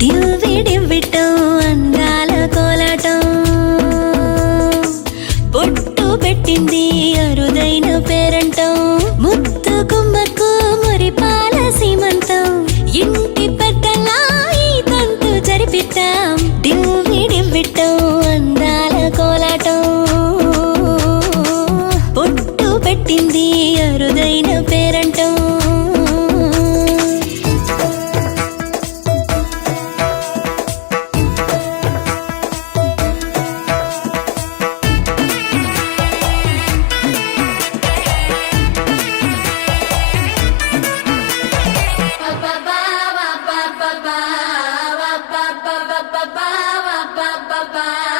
డివ్విడివ్విటం అందాల కోలాటం బొట్టు పెట్టింది అరుదైన పేరంటం ముత్తు గుమ్మకు మురిపాల సీమంతం ఇంటి పెద్దలా ఈ తంతు జరిపిద్దాం డివ్విడివ్విటం అందాల కోలాటం బొట్టు పెట్టింది అరుదైన పేరంటం Bye.